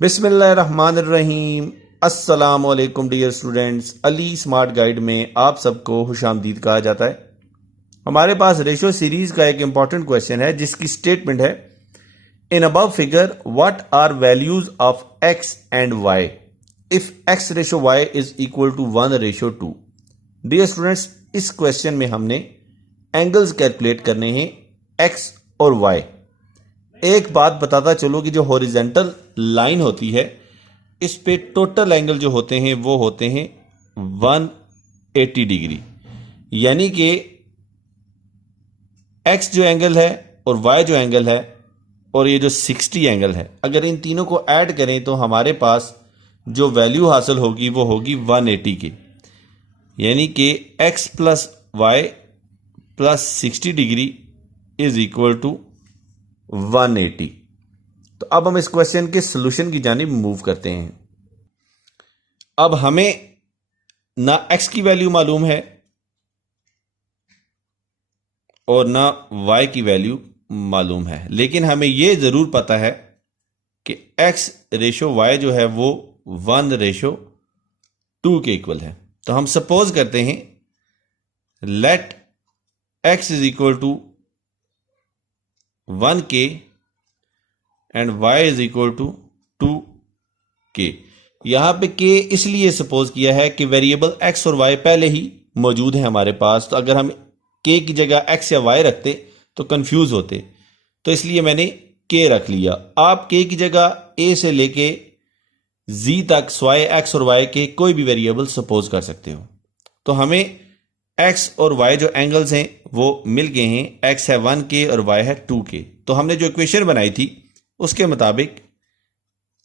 बिस्मिल्लाहिर्रहमानिर्रहीम। अस्सलाम वालेकुम dear students. Ali smart guide में आप सबको खुशामदीद कहा जाता है। हमारे पास रेशो सीरीज का एक इंपॉर्टेंट क्वेश्चन है जिसकी स्टेटमेंट है, in above figure what are values of x and y if x ratio y is equal to 1:2। Dear students, इस क्वेश्चन में हमने एंगल्स कैलकुलेट करने हैं एक्स और वाई। एक बात बताता चलो कि जो हॉरिजेंटल लाइन होती है इस पे टोटल एंगल जो होते हैं वो होते हैं 180 डिग्री, यानी कि एक्स जो एंगल है और वाई जो एंगल है और ये जो 60 एंगल है, अगर इन तीनों को ऐड करें तो हमारे पास जो वैल्यू हासिल होगी वो होगी 180 की, यानी कि x plus y plus 60 degree is equal to 180। तो अब हम इस क्वेश्चन के सॉल्यूशन की जानिब मूव करते हैं। अब हमें ना एक्स की वैल्यू मालूम है और ना वाई की वैल्यू मालूम है, लेकिन हमें यह जरूर पता है कि एक्स रेशो वाई जो है वो 1:2 के इक्वल है। तो हम सपोज करते हैं let x is equal to 1k and y is equal to 2k। यहां पे k इसलिए सपोज किया है कि वेरिएबल x और y पहले ही मौजूद है हमारे पास, तो अगर हम k की जगह x या y रखते तो कंफ्यूज होते, तो इसलिए मैंने k रख लिया। आप k की जगह a से लेके z तक y x और y के कोई भी वेरिएबल सपोज कर सकते हो। तो हमें x और y जो एंगल्स हैं वो मिल गए हैं, x है 1k और y है 2k। तो हमने जो इक्वेशन बनाई थी उसके मुताबिक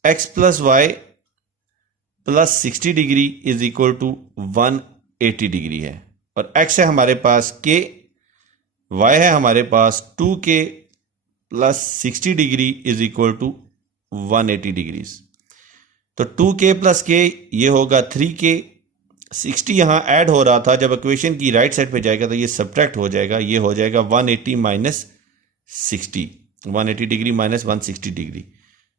x plus y plus 60 degree is equal to 180 degree है, और x है हमारे पास k, y है हमारे पास 2k plus 60 degree is equal to 180 degrees. तो 2k प्लस k ये होगा 3k, 60 यहां ऐड हो रहा था, जब इक्वेशन की राइट साइड पे जाएगा तो ये सब्ट्रैक्ट हो जाएगा, ये हो जाएगा 180 माइनस 60, 180 डिग्री माइनस 160 डिग्री।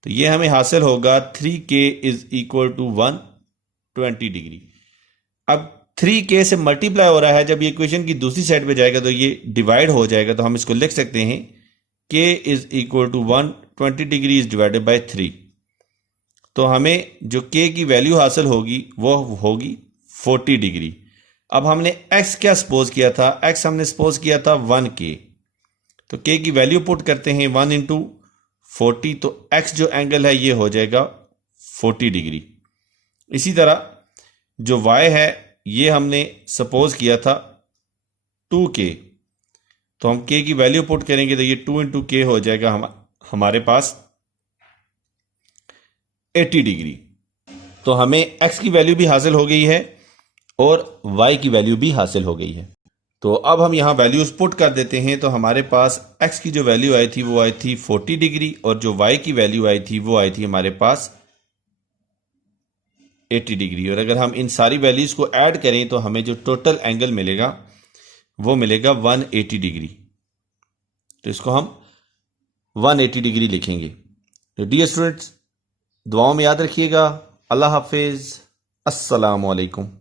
तो ये हमें हासिल होगा 3k is equal to 120 degree. अब 3k से मल्टीप्लाई हो रहा है, जब ये इक्वेशन की दूसरी साइड पे जाएगा तो ये डिवाइड हो जाएगा, तो हम इसको लिख सकते हैं k is equal to 120 degree is divided by 3। तो हमें जो k की वैल्यू हासिल होगी वो होगी 40 डिग्री। अब हमने x क्या सपोज किया था, x हमने सपोज किया था 1k, तो k की वैल्यू पुट करते हैं 1 इंटू 40, तो x जो एंगल है ये हो जाएगा 40 डिग्री। इसी तरह जो y है ये हमने सपोज किया था 2k, तो हम k की वैल्यू पुट करेंगे तो ये 2 इंटू k हो जाएगा हमारे पास 80 डिग्री। तो हमें x की वैल्यू भी हासिल हो गई है और y की वैल्यू भी हासिल हो गई है। तो अब हम यहां वैल्यूज पुट कर देते हैं, तो हमारे पास x की जो वैल्यू आई थी वो आई थी 40 डिग्री और जो y की वैल्यू आई थी वो आई थी हमारे पास 80 डिग्री। और अगर हम इन सारी वैल्यूज को ऐड करें तो हमें जो टोटल एंगल मिलेगा वो मिलेगा 180 डिग्री। तो इसको हम 180 डिग्री लिखेंगे। तो डियर स्टूडेंट्स, दुआओं में याद रखिएगा। अल्लाह हाफिज, अस्सलाम वालेकुम।